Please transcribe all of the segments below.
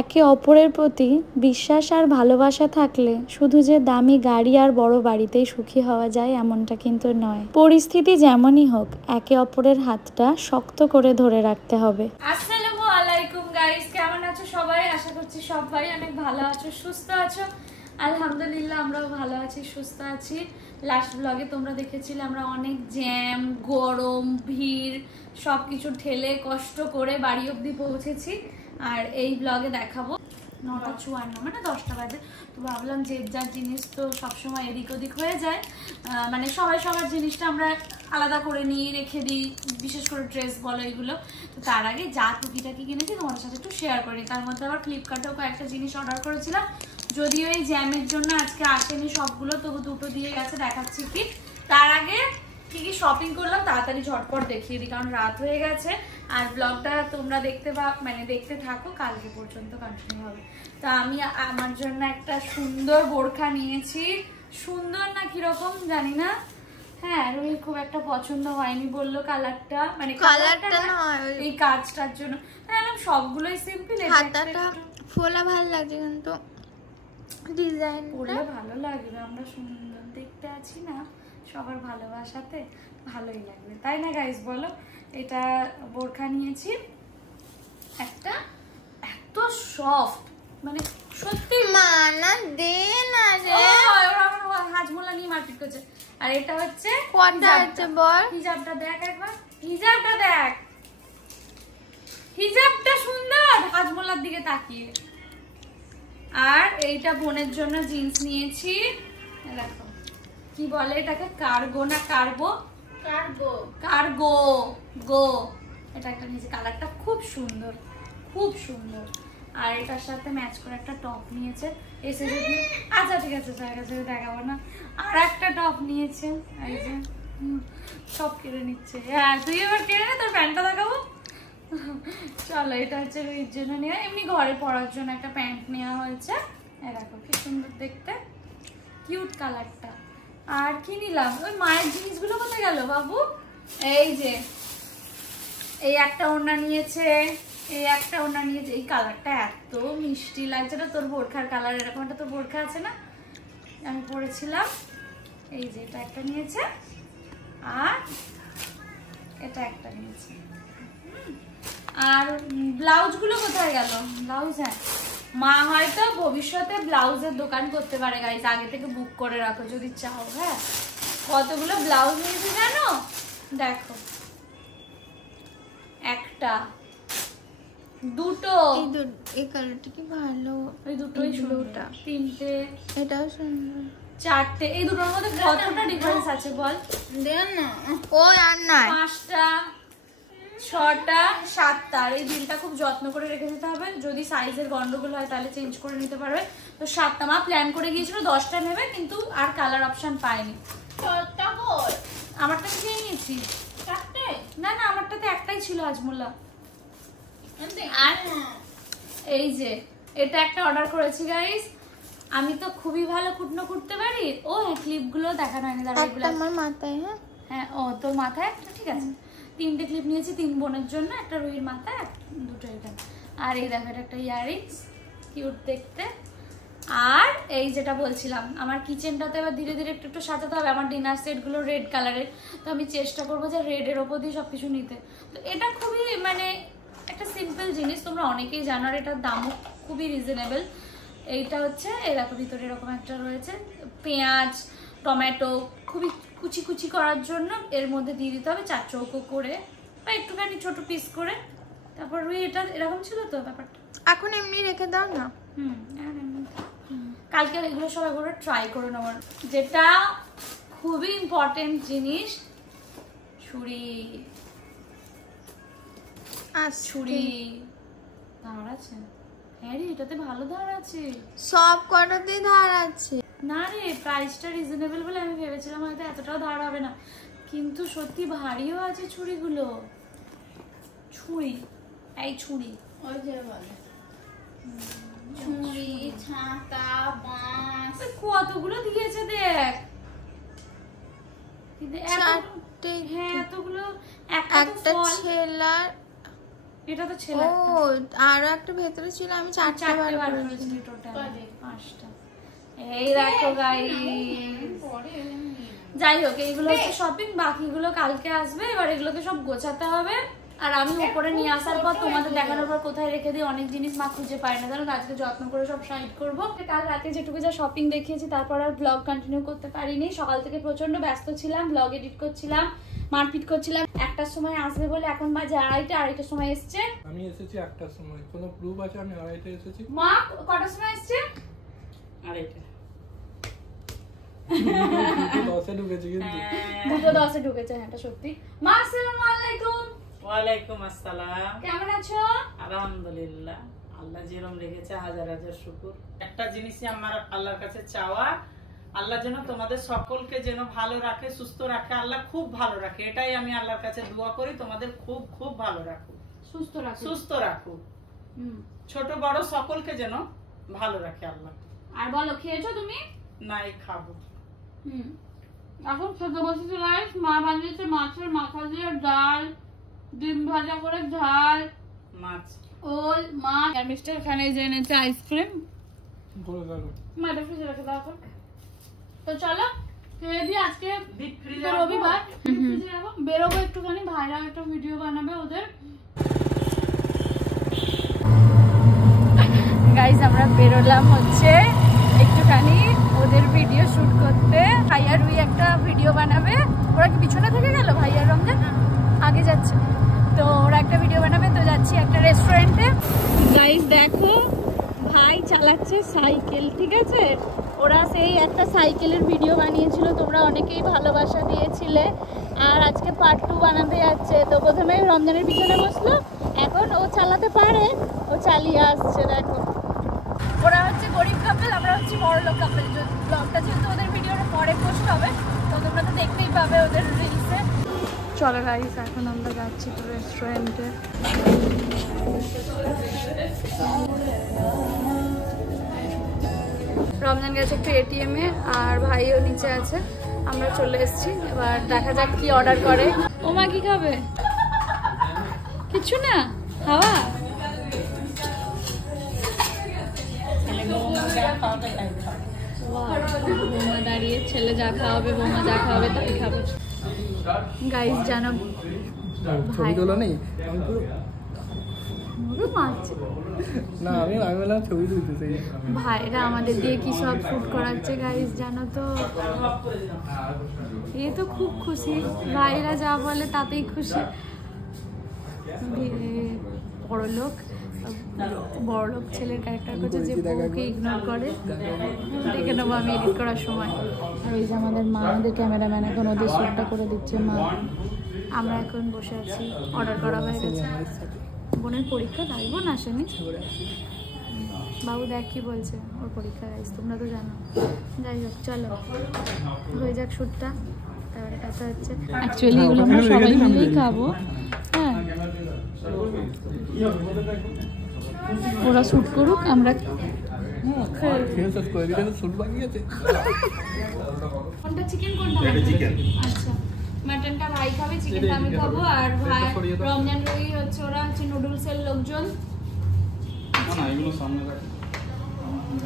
একে অপরের প্রতি বিশ্বাস আর ভালোবাসা থাকলে শুধু যে দামি গাড়ি আর বড় বাড়িতেই সুখী হওয়া যায় এমনটা কিন্তু নয়। পরিস্থিতি যেমনই হোক একে অপরের হাতটা শক্ত করে ধরে রাখতে হবে। আসসালামু আলাইকুম গাইস, কেমন আছো সবাই? আশা করছি সবাই অনেক ভালো আছো, সুস্থ আছো। আলহামদুলিল্লাহ আমরাও ভালো আছি, সুস্থ আছি। লাস্ট ব্লগে তোমরা দেখেছিলে আমরা অনেক জ্যাম, গরম, ভিড় সবকিছু ঠেলে কষ্ট করে বাড়ি অবধি পৌঁছেছি। আর এই ব্লগে দেখাবো 9:54 মানে 10টা বাজে। তো ভাবলাম যে যার জিনিস তো সবসময় এদিক ওদিক হয়ে যায়, মানে সবাই সবার জিনিসটা আমরা আলাদা করে নিয়ে রেখে দিই, বিশেষ করে ড্রেস বলো এগুলো। তো তার আগে যা টুকিটাকি কিনেছি তোমাদের সাথে একটু শেয়ার করি। তার মধ্যে আবার ফ্লিপকার্টেও কয়েকটা জিনিস অর্ডার করেছিলাম, যদিও এই জ্যামের জন্য আজকে আসেনি সবগুলো, তবু দুটো দিয়ে গেছে, দেখাচ্ছি কি। তার আগে কি কি শপিং করলাম তাড়াতাড়ি ঝটপট দেখিয়ে দিই, কারণ রাত হয়ে গেছে। আর ব্লগটা তোমরা দেখতে থাকো, কালকে পর্যন্ত কন্টিনিউ হবে। তো আমি আমার জন্য একটা সুন্দর বোরখা নিয়েছি। সুন্দর না কিরকম জানি না, হ্যাঁ রুহির খুব একটা পছন্দ হয়নি, বললো কালারটা, মানে কালারটা না এই কাজটার জন্য। সবগুলোই সিম্পল, হাতাটা ফোলা ভালো লাগে কিন্তু ডিজাইন পরলে ভালো লাগবে। আমরা সুন্দর দেখতে আছি না, সবার ভালোবাসাতে ভালোই লাগবে, তাই না গাইস বলো? এটা বোরখা নিয়েছি একটা, এত সফট, মানে সত্যি মানা দে না রে, হাজমোলা নিয়ে মারপিট করছে। আর এটা হচ্ছে কটা আছে বল? হিজাবটা দেখ একবার, হিজাবটা দেখ, হিজাবটা সুন্দর হাজমোলার দিকে তাকিয়ে। আর এইটা বোনের জন্য জিন্স নিয়েছি, দেখো কি বলে এটাকে, কার্গো না কার্বো, কার্গো কার্গো গো, এটা একটা নিয়েছি। কালারটা খুব সুন্দর, খুব সুন্দর। আর এটার সাথে ম্যাচ করে একটা টপ নিয়েছে, এসে যদি আচ্ছা ঠিক আছে দেখাবো না। আর একটা টপ নিয়েছে, এই যে সব কেড়ে নিচ্ছে। হ্যাঁ তুই এবার কেড়ে নে, তোর প্যান্টটা দেখাবো। চলো, এটা হচ্ছে রুহির জন্য নেওয়া, এমনি ঘরে পরার জন্য একটা প্যান্ট নেওয়া হয়েছে। দেখো কি সুন্দর দেখতে, কিউট কালারটা। আর কি নিলাম, ওই মায়ের জিনিসগুলো কোথায় গেল বাবু? এই যে এই একটা ওড়না নিয়েছে, এই একটা ওড়না নিয়েছে। এই কালারটা এত মিষ্টি লাগছে না, তোর বোরখার কালার, এরকম একটা তোর বোরখা আছে না, আমি পরেছিলাম। এই যে এটা একটা নিয়েছে, আর এটা একটা নিয়েছে। আর ব্লাউজ গুলো কোথায় গেল? ব্লাউজ, হ্যাঁ মা হয়তো ভবিষ্যতে ব্লাউজের দোকান করতে পারে গাইস, আগে থেকে বুক করে রাখো যদি চাও। হ্যাঁ কতগুলো ব্লাউজ নিয়েছি জানো, দেখো একটা, দুটো, এই কালারটা কি ভালো, ওই দুটোই সুন্দর, তিনটে, এটাও সুন্দর, চারটে। এই দুটোর মধ্যে কতটা ডিফারেন্স আছে বল? দেন না, ও আর নাই, পাঁচটা, ছটা, সাতটা। এই বিলটা খুব যত্ন করে রেখে দিতে হবে, যদি সাইজের গন্ডগোল হয় তাহলে চেঞ্জ করে নিতে পারবে। তো 7টা, মা প্ল্যান করে গিয়েছিল 10টা নেবে, কিন্তু আর কালার অপশন পাইনি। আমারটা খেয়ে নিয়েছি, না না আমারটাতে একটাই ছিল হাজমোলা। আর এই যে এটা একটা অর্ডার করেছি গাইস, আমি তো খুবই ভালো কুটনো করতে পারি। ও হ্যাঁ ক্লিপ গুলো দেখানো হয়নি, দাঁড়া এগুলো আমার মাথায়। হ্যাঁ হ্যাঁ, ও তোর মাথায় একটা, ঠিক আছে। 3টে ক্লিপ নিয়েছি, 3 বোনের জন্য, একটা রুহির মাথায়, দুটো এখানে। আর এই দেখো এটা একটা ইয়াররিংস, কিউট দেখতে। আর এই যেটা বলছিলাম, আমার কিচেনটাতে এবার ধীরে ধীরে একটু একটু সাজাতে হবে। আমার ডিনার সেটগুলো রেড কালারের, তো আমি চেষ্টা করবো যে রেডের ওপর দিয়ে সবকিছু নিতে। তো এটা খুবই মানে একটা সিম্পল জিনিস, তোমরা অনেকেই জানো, আর এটার দামও খুবই রিজনেবল। এইটা হচ্ছে এই দেখো ভিতরে এরকম একটা রয়েছে, পেঁয়াজ, টমেটো খুবই কুচি কুচি করার জন্য এর মধ্যে দিয়ে দিতে হবে 4 চৌকো করে, বা একটুখানি ছোট পিস করে। তারপর এটা এরকম ছিল তো ব্যাপারটা, এখন এমনি রেখে দাও না। কালকে এগুলো সবাই করে ট্রাই করে নেব। যেটা খুবই ইম্পর্টেন্ট জিনিস, ছুরি। ছুরি ধার আছে, হ্যাঁ রে এটাতে ভালো ধার আছে, সব কটাতেই ধার আছে। না রে প্রাইসটা রিজনেবল বলে আমি ভেবেছিলাম হয়তো এতটাও ধার হবে না, কিন্তু সত্যি ভারীও আছে ছুরিগুলো। ছুরি, এই ছুরি, ওই যে বলে ছুরি, ছাতা, বাঁশ, কতগুলো দিয়েছে দেখ। চারটে, হ্যাঁ এতগুলো, একটা ছেলার এটা তো ছেলে ও আরো একটা ভেতরে ছিল, আমি চারটে বার করেছি টোটাল 5টা। এই দেখো গাইস, যাই হোক এইগুলো হচ্ছে শপিং, বাকিগুলো কালকে আসবে। এবার এগুলোকে সব গোছাতে হবে, আর আমি উপরে নিয়ে আসার পর তোমাদের দেখানোর পর কোথায় রেখে দিই অনেক জিনিস মা খুঁজে পায় না, জানো। আজকে যত্ন করে সব সাইড করবো। কাল রাতে যেটুকু যা শপিং দেখিয়েছি, তারপর আর ব্লগ কন্টিনিউ করতে পারিনি। সকাল থেকে প্রচন্ড ব্যস্ত ছিলাম, ব্লগ এডিট করছিলাম, মারপিট করছিলাম। 1টার সময় আসবে বলে এখন বাজে 2:30টার সময় এসছে। আমি এসেছি 1টার সময়, কোনো প্রুফ আছে আমি 2:30 এসেছি? মা কটার সময় এসছে? 2:30 10-এ ঢুকেছি কিন্তু 2:10-এ ঢুকেছে, হ্যাঁ এটা সত্যি। মা আসসালামু আলাইকুম। ওয়ালাইকুম আসসালাম। কেমন আছো? আলহামদুলিল্লাহ, আল্লাহ যেরকম রেখেছে হাজার হাজার শুকর। একটা জিনিসই আমার আল্লাহর কাছে চাওয়া, আল্লাহ যেন তোমাদের সকলকে যেন ভালো রাখে, সুস্থ রাখে, আল্লাহ খুব ভালো রাখে। এটাই আমি আল্লাহর কাছে দোয়া করি, তোমাদের খুব খুব ভালো রাখুক, সুস্থ রাখুক, ছোট বড় সকলকে যেন ভালো রাখে আল্লাহ। আর বলো, খেয়েছো তুমি? নাই, খাবো। এখন খেতে বসেছি গাইস। মা বানিয়েছে মাছের মাথা দিয়ে ডাল, ডিম ভাজা করে ঝাল, মাছ, ওল, মাছ। আর মিস্টার এখানে যে এনেছে আইসক্রিম। বলে দাও মা এটা ফ্রিজে রেখে দাও এখন। তো চলো খেয়ে দিই। আজকে ডিপ ফ্রিজে রবিবার, ফ্রিজে রাখো। বেরোবো একটুখানি, ভাইরা একটা ভিডিও বানাবে ওদের। গাইস আমরা বেরোলাম হচ্ছে একটুখানি ওদের ভিডিও শুট করতে। ভাইয়া রুই একটা ভিডিও বানাবে। ওরা কি পিছনে থেকে গেল? ভাইয়া রমজান আগে যাচ্ছে, তো ওরা একটা ভিডিও বানাবে, তো যাচ্ছি একটা রেস্টুরেন্টে। গাইস দেখো, ভাই চালাচ্ছে সাইকেল, ঠিক আছে। ওরা সেই একটা সাইকেলের ভিডিও বানিয়েছিল, তোমরা অনেকেই ভালোবাসা দিয়েছিলে। আর আজকে পার্ট 2 বানাতে যাচ্ছে। তো প্রথমে রমজানের পিছনে বসলো, এখন ও চালাতে পারে, ও চালিয়ে আসছে। দেখো ওরা হচ্ছে গরিব কাপল, আমরা হচ্ছে বড় লোক কাপল। ব্লগটা যেহেতু ওদের ভিডিওটা পরে পোস্ট হবে, তো তোমরা তো দেখতেই পাবে ওদের রিলসে। চলো গাইস, এখন আমরা যাচ্ছি তো রেস্টুরেন্টে। রমজান গেছে একটু এটিএমে, আর ভাইও নিচে আছে। আমরা চলে এসেছি, এবার দেখা যাক কি অর্ডার করে। ও মা কি খাবে? কিছু না, খাওয়া বৌমা দাঁড়িয়ে, ছেলে যা খাওয়াবে, বৌমা যা খাওয়াবে তাই খাবে। গাইস জানো ছবি তোলা নেই? আমি পুরো না, আমি বললাম ছবি তুলতে। ভাইরা আমাদের দিয়ে কি সব শুট করাচ্ছে গাইস, জানো তো। এ তো খুব খুশি, ভাইরা যা বলে তাতেই খুশি। বড়লোক ছেলের ক্যারেক্টার করছে, যে বউকে ইগনোর করে। দেখে নেবো আমি এডিট করার সময়। আর এই যে আমাদের মা, আমাদের ক্যামেরাম্যান এখন ওদের শ্যুটটা করে দিচ্ছে। মা, আমরা এখন বসে আছি, অর্ডার করা হয়ে গেছে। বোনের পরীক্ষা, তাই বোন আসেনি। বাবু দেখ কি বলছে, ওর পরীক্ষা গাইস, তোমরা তো জানো। যাই হোক চলো হয়ে যাক শ্যুটটা, তারপরে কথা হচ্ছে। অ্যাকচুয়ালি এগুলো আমরা সবাই মিলেই খাবো, হ্যাঁ। ওরা শ্যুট করুক, আমরা কোনটা চিকেন, কোনটা আচ্ছা মাটনটা ভাই খাবে, চিকেনটা আমি খাবো। আর ভাই রমজান রুই হচ্ছে, ওরা হচ্ছে নুডলসের লোকজন। না এগুলো সামনে রাখ,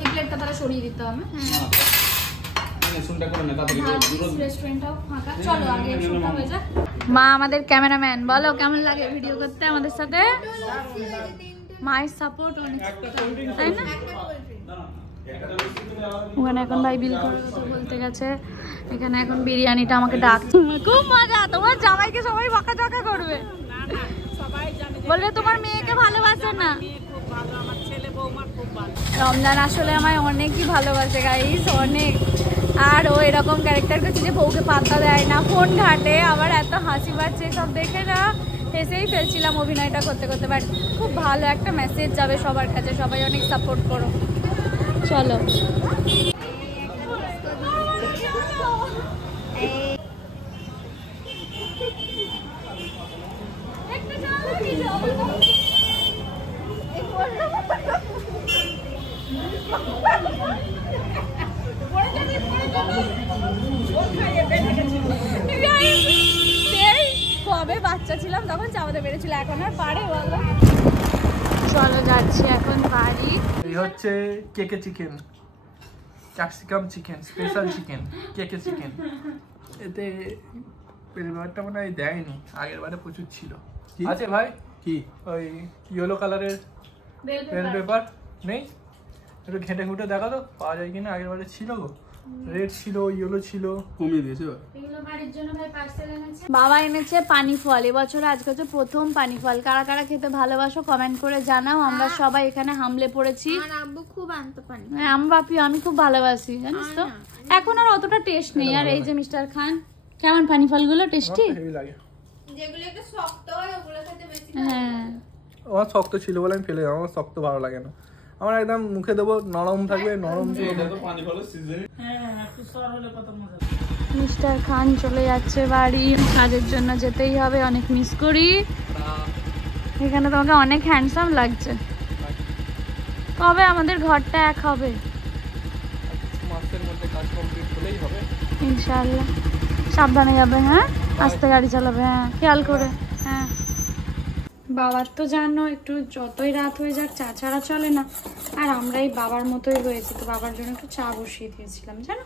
এই প্লেটটা তারা সরিয়ে দিতে হবে। হ্যাঁ শুনটা করে না, তাড়াতাড়ি রেস্টুরেন্টটাও ফাঁকা। চলো আগে শুটটা হয়ে যাক। মা আমাদের ক্যামেরাম্যান, বলো কেমন লাগে ভিডিও করতে আমাদের সাথে? মায়ের সাপোর্ট অনেক, তাই না? ওখানে এখন ভাই বিল করার কথা বলতে গেছে। এখানে এখন বিরিয়ানিটা আমাকে ডাকছে, খুব মজা। তোমার জামাইকে সবাই বকাঝকা করবে, বলবে তোমার মেয়েকে ভালোবাসে না। রমজান আসলে আমায় অনেকই ভালোবাসে গাইস, অনেক। আর ও এরকম ক্যারেক্টার করছে যে বউকে পাত্তা দেয় না, ফোন ঘাটে, আবার এত হাসি পাচ্ছে, সব দেখে না হেসেই ফেলছিলাম অভিনয়টা করতে করতে। বাট খুব ভালো একটা মেসেজ যাবে সবার কাছে, সবাই অনেক সাপোর্ট করো। চলো কবে বাচ্চা ছিলাম তখন চাপাতে পেরেছিল, এখন আর পারে বলো? চলো যাচ্ছি এখন বাড়ি। এই হচ্ছে কেকে chicken, capsicum chicken, special chicken, কেকে চিকেন। এতে বেল পেপারটা মনে হয় দেয়নি, আগের বারে প্রচুর ছিল। আছে ভাই কি ওই ইয়েলো কালারের বেল পেপার নেই? একটু ঘেঁটে ঘুটে দেখা তো পাওয়া যায় কিনা। আগের বারে ছিল গো, রেড ছিল, ইয়েলো ছিল, কমিয়ে দিয়েছে। বাবা এনেছে পানি ফল, এবছর আজকে হচ্ছে প্রথম পানি ফল। কারা কারা খেতে ভালোবাসো কমেন্ট করে জানাও। আমরা সবাই এখানে হামলে পড়েছি। আমার আব্বু খুব আনতো পানি। হ্যাঁ, আমি খুব ভালোবাসি, জানিস তো। এখন আর অতটা টেস্ট নেই। আর এই যে মিস্টার খান, কেমন পানি ফলগুলো টেস্টি? হেভি লাগে। যেগুলো একটু শক্ত হয় ওগুলো খেতে বেশি হ্যাঁ, আমার শক্ত ছিল বলে আমি ফেলে দিলাম। আমার শক্ত ভালো লাগে না, আমার একদম মুখে দেবো নরম থাকবে, নরম ছিল। হ্যাঁ, একটু সর হলে কত মজা। মিস্টার খান চলে যাচ্ছে বাড়ি, কাজের জন্য যেতেই হবে। অনেক মিস করি। এখানে তোমাকে অনেক হ্যান্ডসাম লাগছে। কবে আমাদের ঘরটা এক হবে? মাসের মধ্যে কাজ কমপ্লিট হলেই হবে ইনশাআল্লাহ। সাবধানে যাবে, হ্যাঁ, আস্তে গাড়ি চালাবে, হ্যাঁ, খেয়াল করে। হ্যাঁ, বাবার তো জানো একটু যতই রাত হয়ে যাক চা ছাড়া চলে না। আর আমরা এই বাবার মতোই হয়েছি, তো বাবার জন্য একটু চা বসিয়ে দিয়েছিলাম জানো।